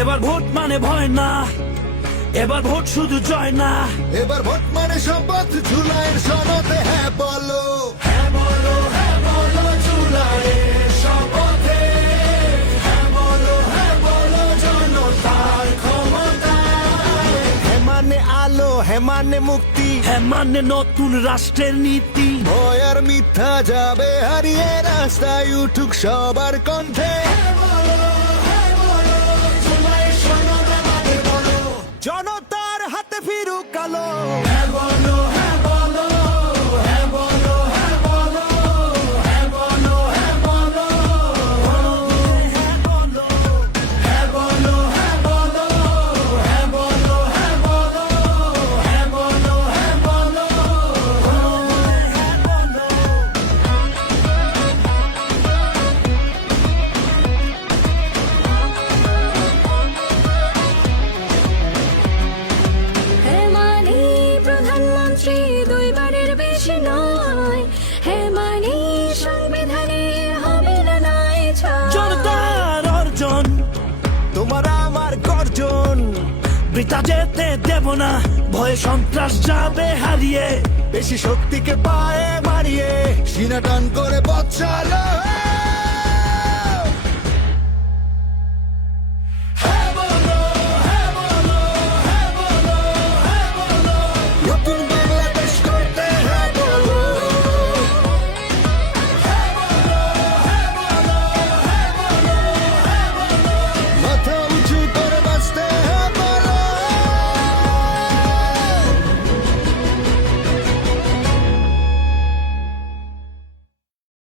এবার ভোট মানে ভয় না, এবার ভোট শুধু জয় না, এবার ভোট মানে শপথ জুলাইয়ের সনদে হ্যাঁ বলো, হ্যাঁ বলো, হ্যাঁ বলো জুলাইয়ের শপথে, হ্যাঁ বলো জনতার ক্ষমতায়। হ্যাঁ মানে আলো, হ্যাঁ মানে মুক্তি, হ্যাঁ মানে নতুন রাষ্ট্রের নীতি। ভয় আর মিথ্যা যাবে হারিয়ে, রাস্তায় উঠুক সবার কণ্ঠে। জনতার হাতে ফিরুক আলো, হ্যাঁ বলো, হ্যাঁ বলো, হ্যাঁ বলো, হ্যাঁ বলো, হ্যাঁ বলো, হ্যাঁ বলো, হ্যাঁ বলো, হ্যাঁ বলো, হ্যাঁ বলো, হ্যাঁ বলো, হ্যাঁ বলো, হ্যাঁ বলো, হ্যাঁ বলো, হ্যাঁ বলো। হ্যাঁ মানে প্রধানমন্ত্রী দুইবারের বেশি নয়, হ্যাঁ মানে সংবিধানে হবে না নাই ছাড়। জনতার অর্জন তোমার আমার গর্জন, বৃথা যেতে দেব না, ভয়ে সন্ত্রাস যাবে হারিয়ে। বেশি শক্তিকে পায়ে মারিয়ে সিনা টান করে পথ চালো।